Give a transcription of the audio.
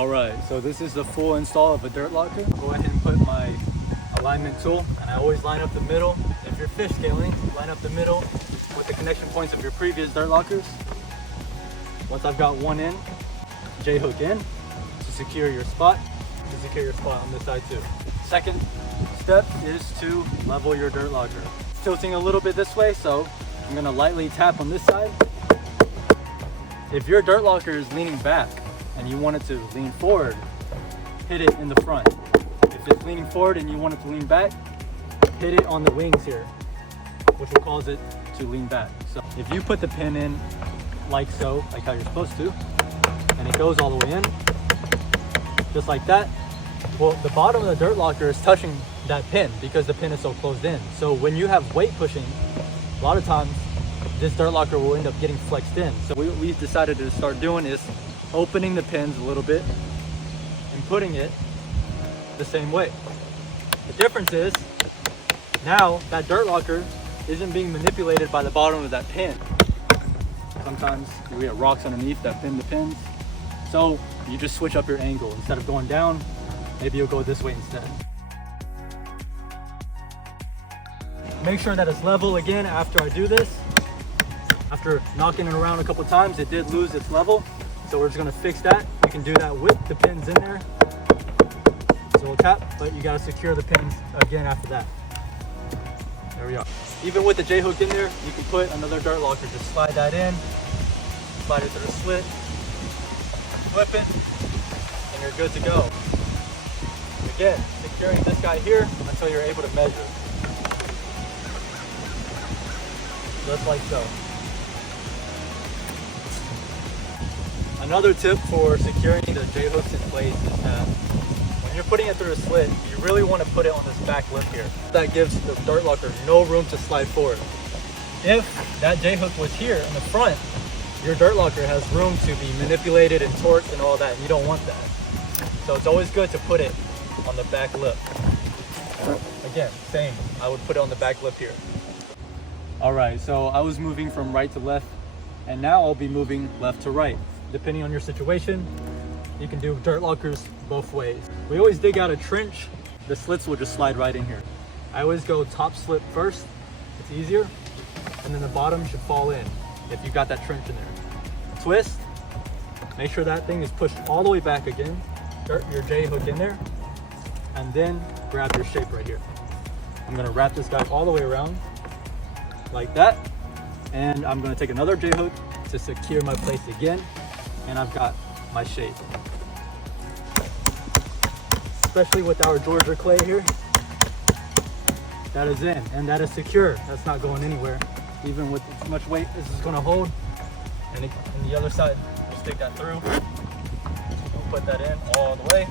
All right, so this is the full install of a dirt locker. Go ahead and put my alignment tool, and I always line up the middle. If you're fish scaling, line up the middle with the connection points of your previous dirt lockers. Once I've got one in, J-hook in to secure your spot. To secure your spot on this side too. Second step is to level your dirt locker. It's tilting a little bit this way, so I'm gonna lightly tap on this side. If your dirt locker is leaning back and you want it to lean forward, hit it in the front. If it's leaning forward and you want it to lean back, hit it on the wings here, which will cause it to lean back. So if you put the pin in like so, like how you're supposed to, and it goes all the way in, just like that, well, the bottom of the dirt locker is touching that pin because the pin is so closed in. So when you have weight pushing, a lot of times this dirt locker will end up getting flexed in. So what we've decided to start doing is opening the pins a little bit and putting it the same way. The difference is now that dirt locker isn't being manipulated by the bottom of that pin. Sometimes we get rocks underneath that pin the pins. So you just switch up your angle. Instead of going down, maybe you'll go this way instead. Make sure that it's level again after I do this. After knocking it around a couple times, it did lose its level. So we're just gonna fix that. You can do that with the pins in there. So we'll tap, but you gotta secure the pins again after that. There we are. Even with the J-hook in there, you can put another dirt locker. Just slide that in, slide it through the slit, flip it, and you're good to go. Again, securing this guy here until you're able to measure. Just like so. Another tip for securing the J-hooks in place is that when you're putting it through a slit, you really want to put it on this back lip here. That gives the dirt locker no room to slide forward. If that J-hook was here in the front, your dirt locker has room to be manipulated and torqued and all that, and you don't want that. So it's always good to put it on the back lip. Again, same, I would put it on the back lip here. All right, so I was moving from right to left, and now I'll be moving left to right. Depending on your situation, you can do dirt lockers both ways. We always dig out a trench. The slits will just slide right in here. I always go top slit first, it's easier, and then the bottom should fall in if you got that trench in there. Twist, make sure that thing is pushed all the way back again. Insert your J-hook in there, and then grab your shape right here. I'm gonna wrap this guy all the way around, like that, and I'm gonna take another J-hook to secure my place again, and I've got my shape. Especially with our Georgia clay here, that is in, and that is secure. That's not going anywhere. Even with as much weight this is gonna hold, and the other side, we'll stick that through. We'll put that in all the way.